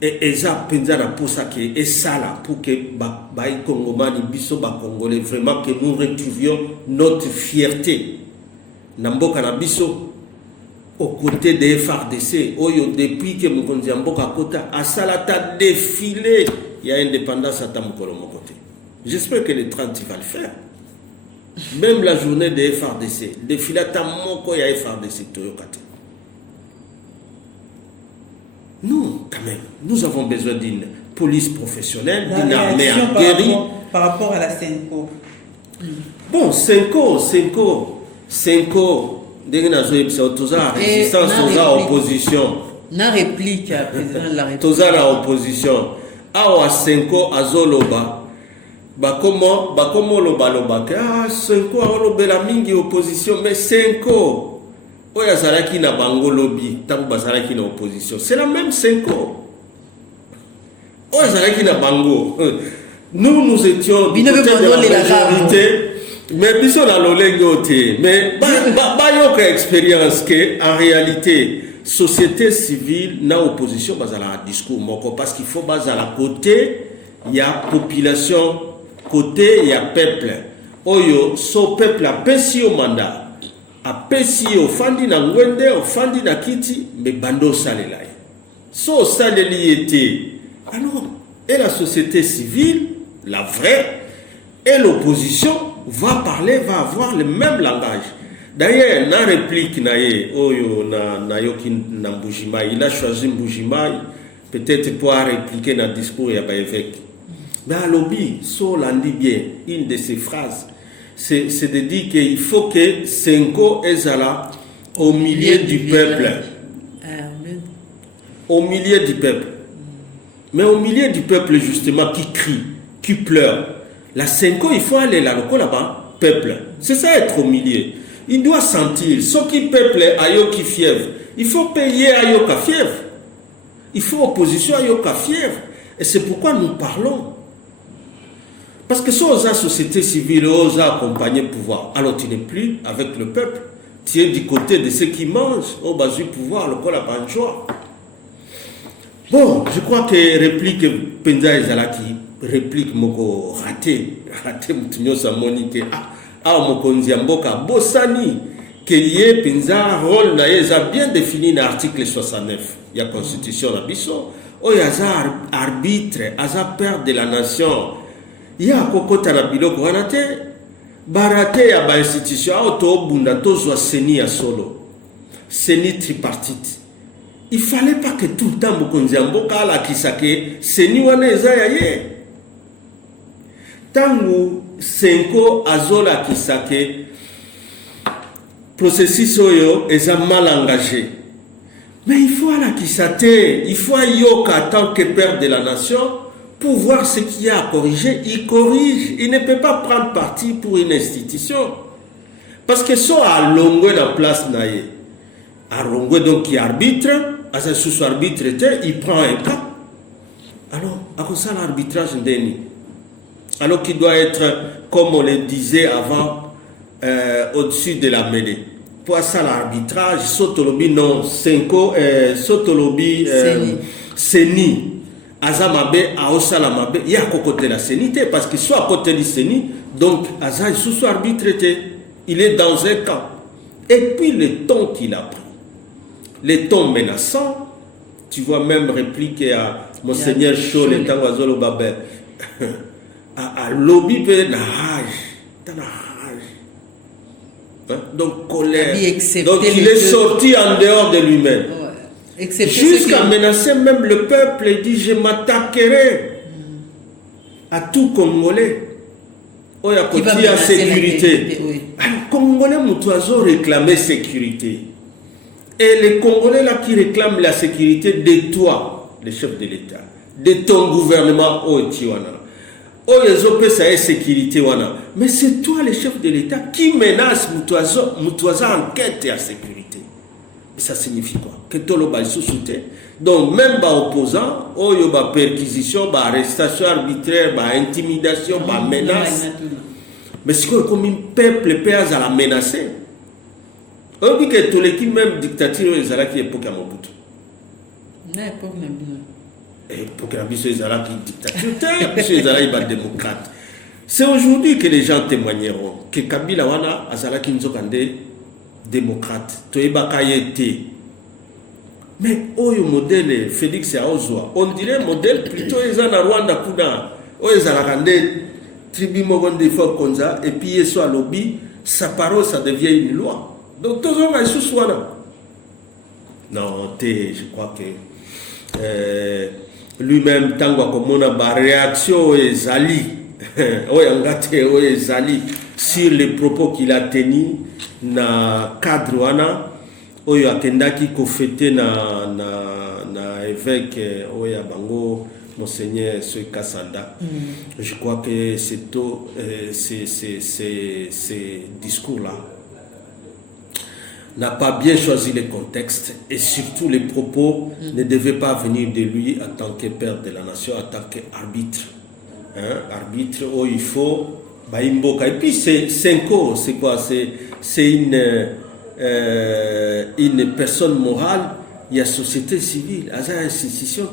et ça pensera pour ça que et ça là pour que baï congomani biso ba congolais vraiment que nous retrouvions notre fierté namboka na biso aux côtés des FARDC oyo depuis que Mokonzi Mboka Kota a salata défilé il y a indépendance à Tamukolo mon côté. J'espère que le 30 il va le faire. Même la journée des FARDC défilé à Tamoko il y a FARDC Toyokate. Nous, quand même, nous avons besoin d'une police professionnelle, d'une armée aguerrie. Par rapport à la Senko. Bon, Senko, Toza résistance, Toza opposition. Na réplique à président de la République. Toza la opposition. Awa Senko azoloba. Comment loba ah Senko azoloba mingi opposition, mais Senko. Oyazaraki na bango lobby, tango bazaraki na opposition. C'est la même Senko. Oyazaraki na bango. Nous étions du côté de la majorité, mais biso na lolengote. Mais bayoka expérience que en réalité société civile na opposition bazala discours moko parce qu'il faut bazala côté il y a population, côté il y a peuple. Oyo so peuple a pesi au mandat. Apesi ofandi na ngwende ofandi na kiti mais bando salela so saleli était alors et la société civile la vraie et l'opposition va parler va avoir le même langage. D'ailleurs na réplique nae oyo na yoki na Mbujimai il a choisi Mbujimai peut-être pour répliquer dans discours ya ba évêque mais à lobby so landi bien une de ses phrases c'est de dire qu'il faut que Senko ezala au milieu du peuple. Au milieu du peuple. Mais au milieu du peuple, justement, qui crie, qui pleure. La Senko, il faut aller là-bas, peuple. C'est ça être au milieu. Il doit sentir. Ce qui peuple ayo qui fièvre. Il faut payer ayo ka fièvre. Il faut opposition ayo ka fièvre. Et c'est pourquoi nous parlons. Parce que si on a la société civile, on a accompagné le pouvoir, alors tu n'es plus avec le peuple. Tu es du côté de ceux qui mangent, au bas du pouvoir, le col à banjoie. Bon, je crois que réplique Penza Ezalaki, réplique moko raté Moutinho Samoni que Mokonzi Mboka Bossani, que yé Penza rôle naïza bien défini dans l'article 69 de la Constitution de Bisso, où il y a arbitre, il père de la nation. Il y a kokota na biloko wana te barate ya ba institution auto bunda tozwa seni ya solo seni tripartite. Il fallait pas que tout le temps Mokonzi Mboka la kisake seni wana eza ya ye tangu Senko azola kisake processus oyo eza mal engagé mais il faut la kisate il faut yoka en tant que père de la nation. Pour voir ce qu'il y a à corriger, il corrige. Il ne peut pas prendre parti pour une institution. Parce que soit à Longwe la place naïe, à Longwe donc qui arbitre, à ce sous-arbitre, il prend un cas. Alors, à cause de l'arbitrage d'Eni, alors qu'il doit être, comme on le disait avant, au-dessus de la mêlée. Pour ça, l'arbitrage, Sotolobi non, Senko, Sotolobi, Seni. Azamabe a Osalamabe, il y a côté la sénité parce que soit à côté du séni, donc Aza est sous arbitre, il est dans un camp. Et puis le ton qu'il a pris, le ton menaçant, tu tu vois, même réplique à Monseigneur Chol et Tangwazolo Babel. À lobby, na rage. Donc, colère. Donc, il est sorti en dehors de lui-même. Jusqu'à menacer même le peuple. Il dit, je m'attaquerai à tout Congolais. Il y a la sécurité. Alors, Congolais, Moutouazo réclamait sécurité. Et les Congolais là qui réclament la sécurité de toi, le chef de l'État, de ton gouvernement, sécurité. Mais c'est toi, le chef de l'État, qui menace Moutouazo en quête de la sécurité. Et ça signifie quoi? Que tout le monde est donc, même les opposants, il y a perquisition, arrestation arbitraire, intimidation, menace. Mais c'est comme un peuple peut la menacer. On dit que tous les qui même dictature, ils ont qui époque à Mobutu. Non, époque Époque à Mobutu, ils ont qui dictature, ils ont démocrate. C'est aujourd'hui que les gens témoigneront que Kabila wana azala qui nous ont démocrate. Toyeba été. Mais oyo modèle Félix Aozwa, on dirait modèle plutôt ils en Rwanda kuna. Oyo zalakande tribu mogonde fo konza et puis soit lobby, sa parole ça devient une loi. Donc tous on va sous soi. Non, je crois que lui-même tangwa comme on a ba réaction et zali. Oyo ngate oyo zali sur les propos qu'il a tenus na cadre wana. Oyo akendaki kofete na évêque oya bango Monseigneur Soy Kassanda. Je crois que ces discours-là n'a pas bien choisi le contexte et surtout les propos ne devaient pas venir de lui en tant que père de la nation, en tant qu'arbitre. Arbitre, oh il faut Baimboka. Et puis Senko, c'est quoi? C'est une personne morale, il y a société civile, il y a institution.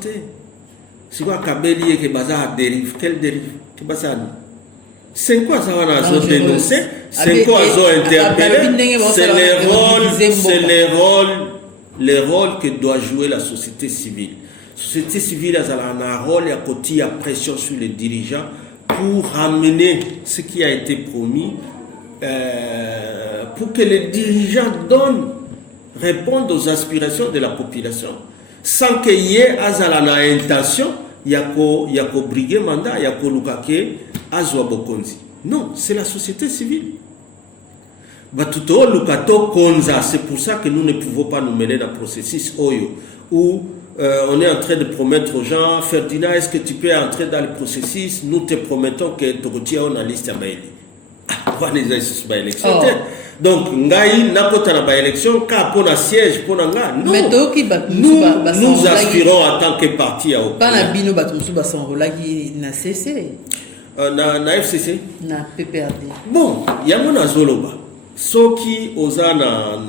C'est quoi Kabeli et que Baza dérive? Quelle dérive? C'est quoi ça on a dénoncé? C'est quoi ils ont interpellé? C'est les rôles que doit jouer la société civile. La société civile a un rôle, il y a côté à pression sur les dirigeants pour ramener ce qui a été promis. Pour que les dirigeants répondent aux aspirations de la population sans qu'il y ait azalana intention il y a qu'au briguer mandat il y a qu'au lukake azwa bokonzi. Non, c'est la société civile. Batuto lukato konza, c'est pour ça que nous ne pouvons pas nous mêler dans le processus oyo où on est en train de promettre aux gens, Ferdinand, est-ce que tu peux entrer dans le processus? Nous te promettons que tu retiens une liste à mail. Donc, ngai napota na ba élection ka pona siège pona nga. Non. Nous aspirons en tant que parti à opposition. Pas na bino batumsu ba s'enrolaki na CC. Na FCC. Na PPRD. Bon, yango na zoloba. Soki oza na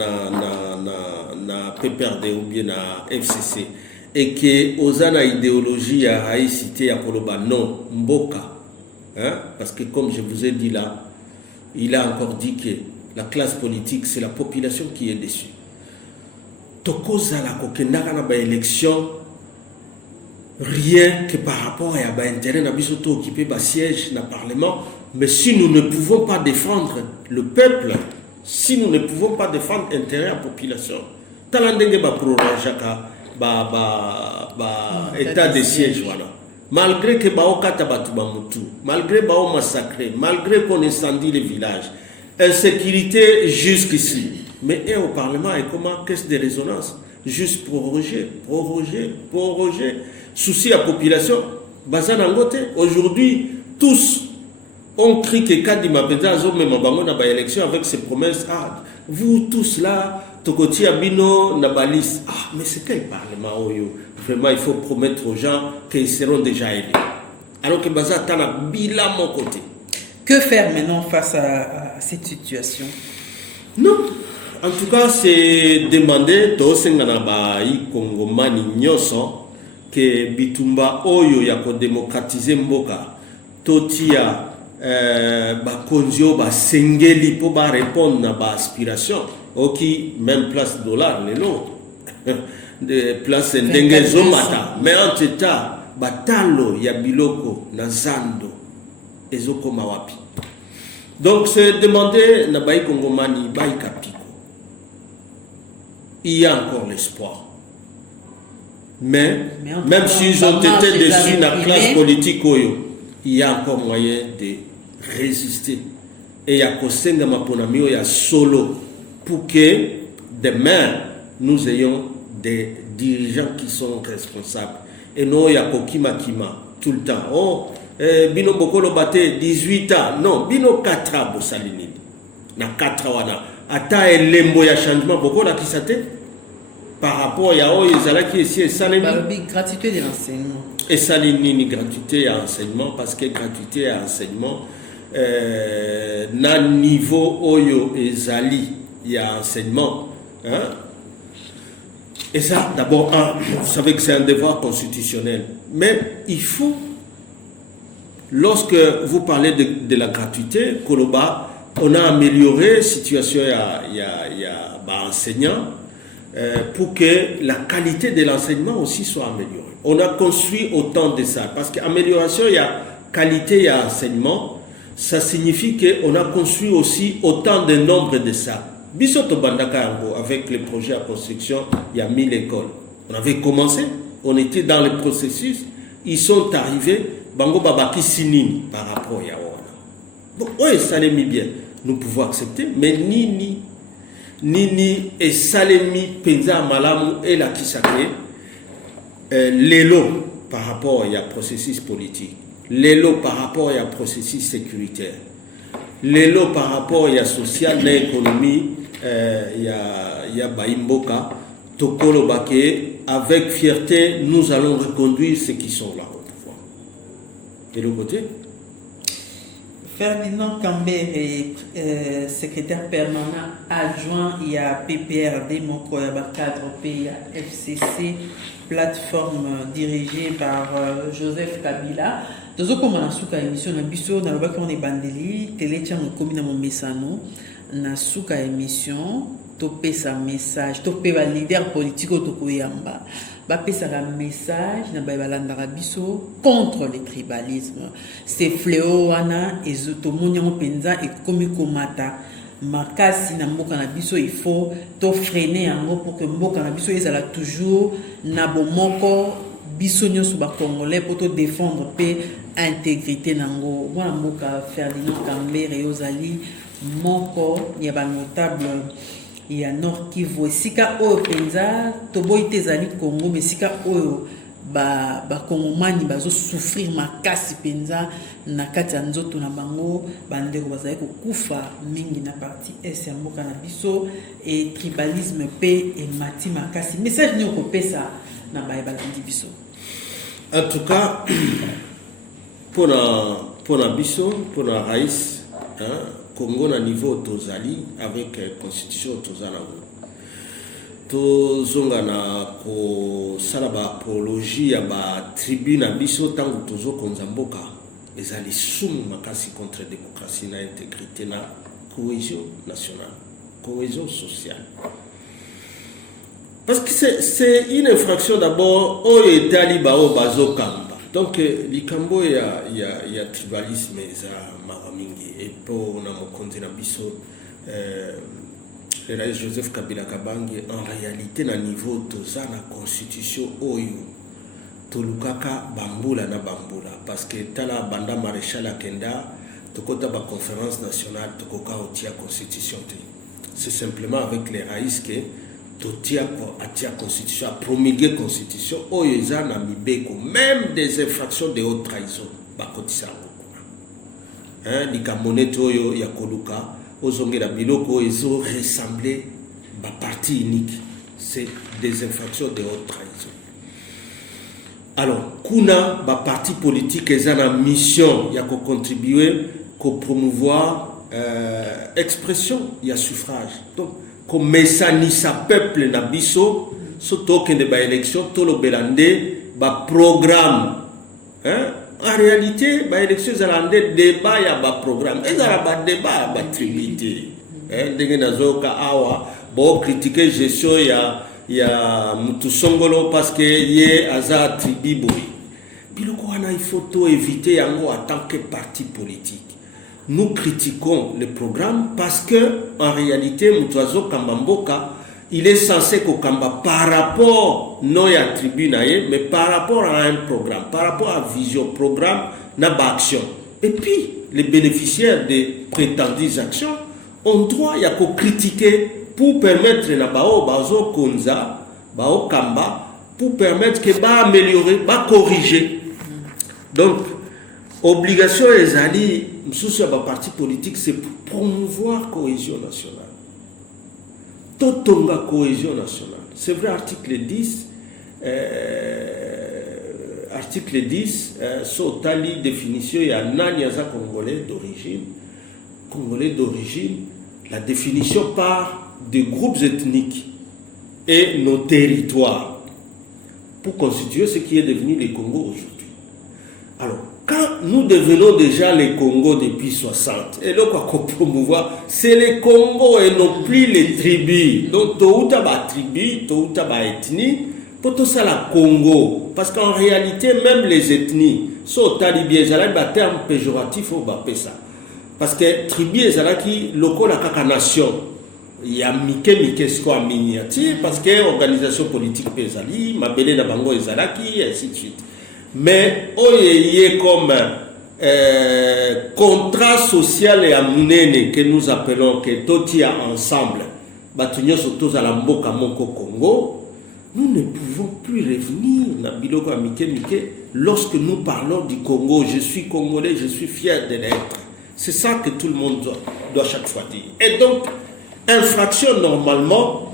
PPRD ou bien na FCC et que oza na idéologie à haïcité à koloba non mboka. Parce que comme je vous ai dit là, il a encore dit que la classe politique, c'est la population qui est déçue. Tokoza la kokenaka na ba élection rien que par rapport à ba intérêt na biso to occuper ba siège na parlement, mais si nous ne pouvons pas défendre le peuple, si nous ne pouvons pas défendre l'intérêt de la population, talandenge ba prorogaka ba état de siège voilà. Malgré que Baokata Batubamutu, malgré Bao massacré, malgré qu'on incendie les villages, insécurité jusqu'ici. Mais au Parlement, et comment caisse de résonance? Juste proroger. Souci à la population. Bazanangote, aujourd'hui, tous ont crié que Kadima Pedazo, même en élection avec ses promesses. Ah, vous tous là, Tokoti Abino, Nabalis. Ah, mais c'est quel Parlement, Oyo? Vraiment, il faut promettre aux gens qu'ils seront déjà élus. Alors que Baza Tana Bila mon côté. Que faire maintenant face à cette situation? Non. En tout cas, c'est demander Tosengana Kongomani Nyoso que Bitumba Oyo yako démocratiser Mboka. Totia Bakonzio Basengeli pour répondre à ba aspiration. Oki même place dollar les lots. de place ndenge zomata mais en teta batalo ya biloko na zando ezokoma wapi. Donc se demander na bai kongomani bai kapiko, il y a encore l'espoir, mais même s'ils ont été déçus dans la classe politique, il y a encore moyen de résister. Et il y a Kosenga Maponamio, il y a solo pour que demain nous ayons des dirigeants qui sont responsables. Et non, il y a Kokima Kima tout le temps. Oh, Bino Bokolo Bate 18 ans. Non, Bino 4 ans, Bossalinini. Na 4 ans, ata elembo ya changement Bokola qui s'attend par rapport à eux, ils allaient qui ici et Salinini. Gratuité de l'enseignement. Et Salinini, gratuité à enseignement, parce que gratuité à enseignement, na niveau Oyo et Zali, il y a enseignement. Hein? Et ça, d'abord, vous savez que c'est un devoir constitutionnel. Mais il faut, lorsque vous parlez de la gratuité, Koloba, on a amélioré la situation il y a enseignants pour que la qualité de l'enseignement aussi soit améliorée. On a construit autant de ça. Parce qu'amélioration, il y a qualité, il y a enseignement. Ça signifie qu'on a construit aussi autant de nombre de ça. Bisoto Bandaka avec les projets à construction, il y a 1000 écoles. On avait commencé, on était dans le processus. Ils sont arrivés, Bango Babaki Sinini par rapport à Yawana. Donc, oui, ça l'est mis bien. Nous pouvons accepter, mais Nini et Salemi Penza Malamu et la Kisake, l'élo par rapport à processus politique, l'élo par rapport à processus sécuritaire, l'élo par rapport à social, l'économie, il y a Baimboka, Tokolo Bake, avec fierté, nous allons reconduire ceux qui sont là au pouvoir. Et le côté Ferdinand Cambert, secrétaire permanent adjoint, il y a PPRD, mon cadre pays FCC, plateforme dirigée par Joseph Kabila. Dans une émission, on a est bandeli, télé commune mon messano, na suka émission, topé sa message, topé le leader politique au Tokoyamba. Bapesa un message na balandara biso contre le tribalisme. C'est fléau wana ezotomoni en penza et komi komata makasi na mboka na biso, il faut to freiner yango pour que mboka na biso ezala toujours na bomoko biso nyoso ba congolais pour to défendre pe intégrité nango. Wana mboka Ferdinand Cambert et Ozali moko ya ba notable. Il y a Nord Kivu, sika oyo penza toboyi tezali Congo, mais sika oyo ba Kongomani bazo souffrir makasi penza na kati ya nzoto na bango, bandeko bazali kokufa mingi na parti est ya mboka na biso et tribalisme pe et mati makasi. Message ni okopesa na balandi biso. En tout cas, pour la biso, pour la raïs, Congo na niveau tozali avec constitution tozala tozonga na ko sala ba apologie ya ba tribu na biso tango tozo konzamboka ezali sumu makasi contre démocratie na intégrité na cohésion nationale, cohésion sociale. Parce que c'est une infraction d'abord au etali ba o bazokamba. Donc likambo ya tribalisme za maramingi et pour na mokonzi na biso le raïs Joseph Kabila Kabange en réalité na niveau toza na constitution oyo tolukaka bambula na bambula parce que tala banda maréchal Akenda tokota ba conférence nationale tokoka otia constitution te. C'est simplement avec les raïs que totia atia constitution, promulguer constitution, oyoza na mibeko, même des infractions de haute trahison, bakotisa ngokuna. Hein, likamoneto oyo ya koluka, ozongela biloko ezo ressembler ba parti unique. C'est des infractions de haute trahison. Alors, kuna ba parti politique ezana mission ya ko contribuer, ko promouvoir expression ya suffrage. Donc comme mesanisa peuple na biso soto kende ba élection tolo belande ba programme, hein, en réalité ba élection zalande débat ya ba programme ezala ba débat ba tribité, hein, ndenge nazoka awa bo critiquer gestion ya mutu songolo parce que ye aza tribu boy. Biloko wana il faut tout éviter yango en tant que parti politique. Nous critiquons le programme parce que en réalité Mutuazo Kambamboka il est censé kokamba par rapport non ya tribu naye mais par rapport à un programme, par rapport à vision programme na ba action. Et puis les bénéficiaires des prétendues actions ont droit à critiquer pour permettre na bao bazo konza bao kamba pour permettre que ba améliorer, ba corriger. Donc obligation les alliés sous le parti politique, c'est pour promouvoir la cohésion nationale. Totonga cohésion nationale. C'est vrai, article 10, Sotali définition, il y a Nanyaza Congolais d'origine. La définition part des groupes ethniques et nos territoires pour constituer ce qui est devenu le Congo aujourd'hui. Alors, quand nous devenons déjà les Congo depuis 60, et là, quoi qu'on promouvoir, c'est les Congo et non plus les tribus. Donc, Touta ba tribu, Touta ba ethnie, pour tout ça la Congo. Parce qu'en réalité, même les ethnies, sont talibés, ils ont un terme péjoratif au Bapesa. Parce que tribu, ils ont locaux la kaka nation. Il y a Mike Sko en miniature, parce que l'organisation politique Pesali, Mabele Nabango et Zalaki, et ainsi de suite. Mais il y a comme contrat social et amunene que nous appelons que Totia ensemble, Batunyo Soto Zalamboka Moko Congo, nous ne pouvons plus revenir na biloko Mike lorsque nous parlons du Congo. Je suis congolais, je suis fier de l'être. C'est ça que tout le monde doit chaque fois dire. Et donc, infraction normalement,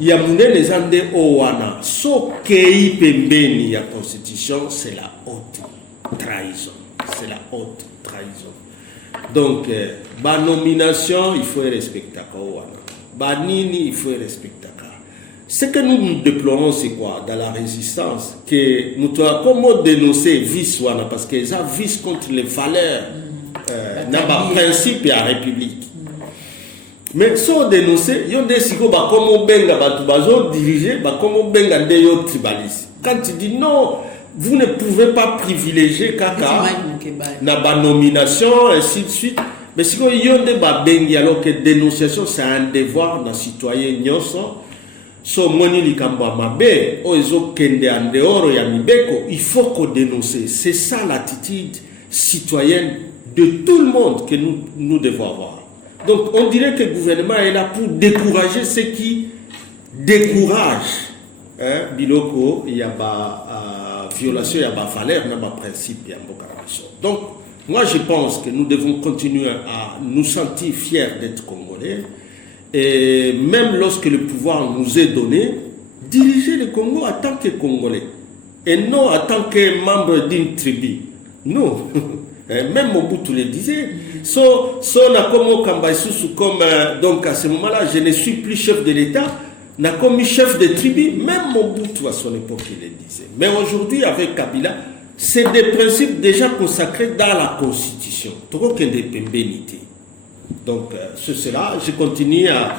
Yamune les ande owana so kei pembeni ya constitution, c'est la haute trahison. C'est la haute trahison. Donc ba nomination il faut respecter owana. Ba nini il faut respecter. Ce que nous déplorons c'est quoi dans la résistance que nous doit comment dénoncer vice wana parce que ça vice contre les valeurs na ba principe ya république. Mais si on dénonce, il y a des gens qui ont dirigé, quand tu dis non, vous ne pouvez pas privilégier Kaka, na nomination, ainsi de suite. Mais si il y a des gens alors que dénonciation, c'est un devoir d'un citoyen nyonso. So moni likamba mabe, oezo kende en dehors ya mibeko, il faut qu'on dénonce. C'est ça l'attitude citoyenne de tout le monde que nous devons avoir. Donc on dirait que le gouvernement est là pour décourager ceux qui découragent. Biloko, il y a violation, il y a valeur, il y a principe, il y a donc moi je pense que nous devons continuer à nous sentir fiers d'être Congolais. Et même lorsque le pouvoir nous est donné, diriger le Congo en tant que Congolais. Et non en tant que membre d'une tribu. Non. Même Mobutu le disait. Donc à ce moment-là, je ne suis plus chef de l'État, n'a comme chef de tribu. Même Mobutu à son époque, il le disait. Mais aujourd'hui, avec Kabila, c'est des principes déjà consacrés dans la Constitution. Donc, c'est cela. Je continue à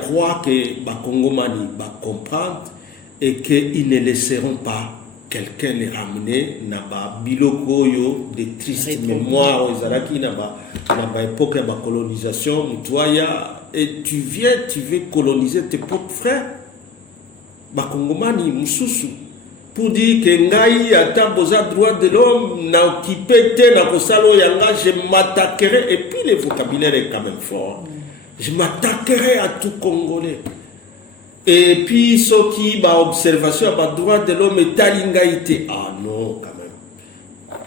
croire que les Congomani va comprendre et qu'ils ne laisseront pas quelqu'un les ramener na biloko yo des tristes mémoires aux Alaki na époque de la colonisation mutuaya et tu veux coloniser tes propres frères Congomani mususu pour dire que ngai ata boza droit de l'homme na occupé te na kosalo yanga je m'attaquerai et puis le vocabulaire est quand même fort je m'attaquerai à tout Congolais. Et puis, ceux qui ont observation à droit de l'homme et talingaïté. Ah non, quand même.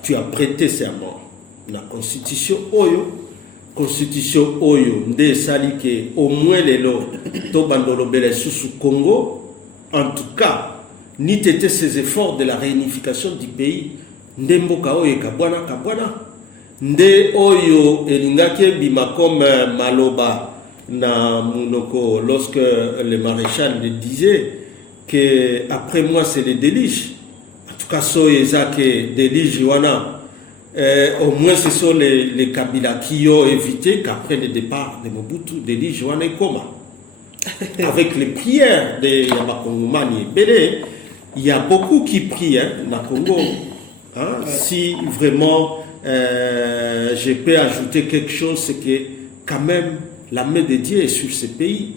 Tu as prêté serment. La constitution Oyo, nde salike, au moins les lots, Tobandolo Bele sous Congo. En tout cas, ni t'étais ces efforts de la réunification du pays. Ndemboka Oyo Kabwana. Nde Oyo Elingake Bimakom Maloba. Na Munoko, lorsque le maréchal le disait que après moi c'est les délices. En tout cas, des délices, au moins ce sont les Kabila qui ont évité qu'après le départ de Mobutu, délices, Joana et Koma. avec les prières de Yabakongomani Bélé, il y a beaucoup qui prient dans le Congo. Si vraiment je peux ajouter quelque chose, c'est que quand même la main de Dieu est sur ce pays.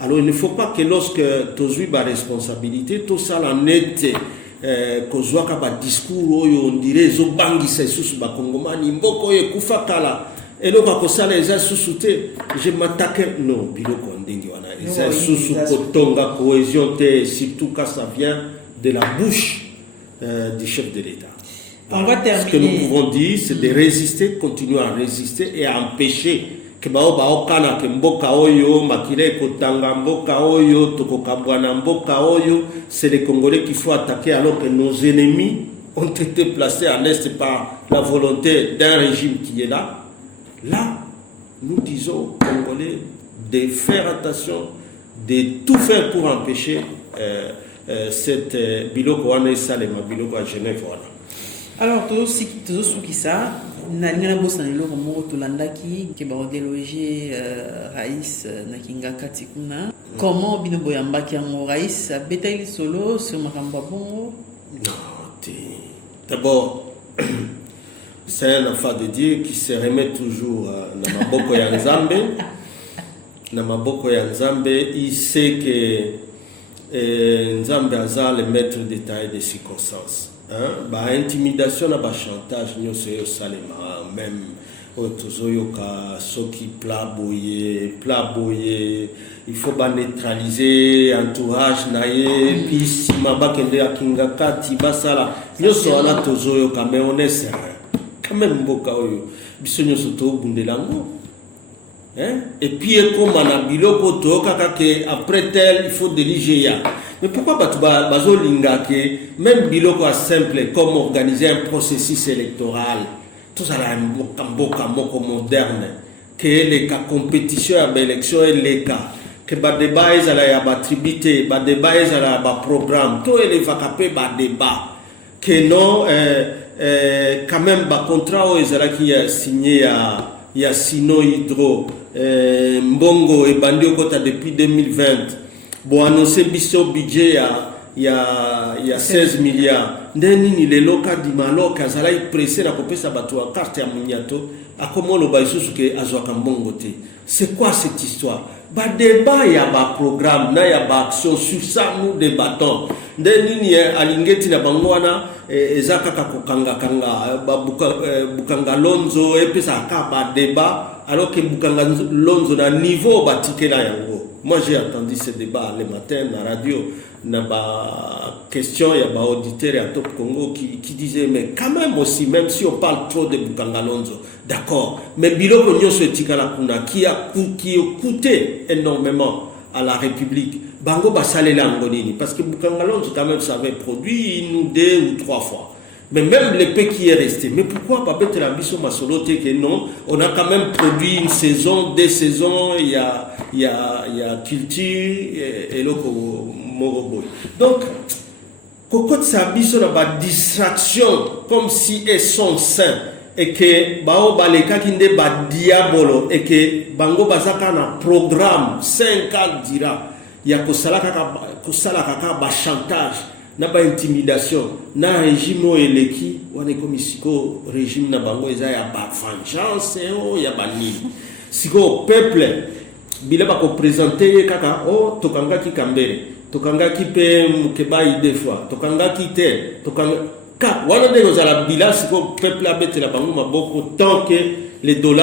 Alors il ne faut pas que lorsque tu as la responsabilité, tout ça en est kozwaka ba discours oyo on dirait zobangi c'est sous ba Kongomani mboko ye kufakala et donc à ça les a sous-souté je m'attaque non biloko ndingi wana c'est sous kotonga cohésion té surtout quand ça vient de la bouche du chef de l'État. On va terminer. Ce que nous pouvons dire, c'est de résister, continuer à résister et à empêcher que baokana ke mboka oyo makile kotanga mboka oyo tokokabwana mboka oyo. C'est les Congolais qu'il faut attaquer alors que nos ennemis ont été placés à l'est par la volonté d'un régime qui est là. Là, nous disons aux Congolais de faire attention, de tout faire pour empêcher cette biloko wana esalema biloko à Genève wana. Alors tout ce qui ça nalingana bosa na loko moko tolandaki ke ba déloger Raïs na Kinga Tikuna. Comment bino boyambaki yango Raïs abetaili solo sur makambo bongo? Non, d'abord c'est un enfant de Dieu qui se remet toujours na maboko ya Nzambe. Na maboko ya Nzambe, il sait que Nzambe aza le maître d'état et des circonstances. Ba intimidation na ba chantage nyonso yo salema même otozoyoka soki pla boye il faut ba neutraliser entourage na ye puis si mabakende akinga kati basala nyonso wana tozoyoka mais on est sérieux quand même mboka oyo biso nyonso to bundelango. Et puis comme on a biloko toyoka que après tel il faut diriger ya. Mais pourquoi bazo linga que même biloko simple comme organiser un processus électoral tout ça là mboka moko moderne que les cas compétition à l'élection et les cas que ba débat ils ala ya ba tribité ba débat ils ala ba programme tout les vacapé ba débat que non quand même ba contrat ils ala qui a signé ya Sino Hydro Mbongo et Bandio Kota depuis 2020. Bon, annoncé biso budget il y a 16 milliards. Ndeni les loka di maloka zala pressé na kopesa bato a carte ya munyato akomo lo baisusu ke azwaka mbongo te. C'est quoi cette histoire? Ba débat ya ba programme na ya ba action sur ça nous débattons. Ndeni ni alingeti na bangwana ezaka kokanga ba bukanga lonzo et puis ça ka ba débat alors que bukanga lonzo na niveau batikela yango. Moi j'ai entendu ce débat le matin dans la radio, na ba question il y a ba auditeur à Top Congo qui disait mais quand même aussi même si on parle trop de Bukanga Lonzo, d'accord, mais biloko nyonso etikala kuna qui a coûté énormément à la République. Bango basalela ngolini parce que Bukanga Lonzo quand même ça avait produit une ou deux ou trois fois. Mais même l'épée qui est resté. Mais pourquoi pas mettre la biso masolote que non? On a quand même produit une saison, deux saisons, il y a culture et le moroboy. Donc, quand ça biso na ba distraction comme si elles sont saints et que bao baleka kinde ba diabolo et que bango bazaka na programme 5 ans dira il y a kosala kaka ba chantage na ba intimidation na régime eleki wana comme siko régime na bango eza ya ba vengeance ya ba nini siko peuple bila ba ko présenter kaka tokanga ki kambere tokanga ki pe mukebai des fois tokanga ki te tokanga ka wana de kozala bila siko peuple abete la bango maboko tant que le taux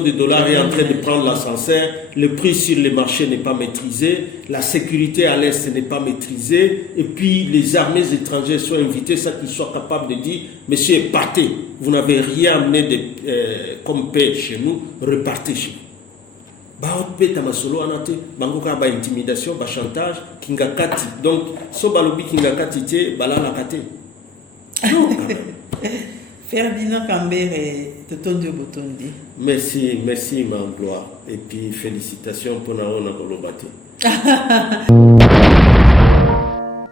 de dollar est en train de prendre l'ascenseur, le prix sur le marché n'est pas maîtrisé, la sécurité à l'Est n'est pas maîtrisée, et puis les armées étrangères sont invitées, ça qu'ils soient capables de dire, monsieur, partez, vous n'avez rien amené comme paix chez nous, repartez chez nous. Intimidation, chantage, kingakati. Donc, so balobi kingakati te, balala kate. Non, quand même. Ferdinand Kambere, Totondi Botondi. Merci, ma gloire. Et puis félicitations pour Naona Kolobate.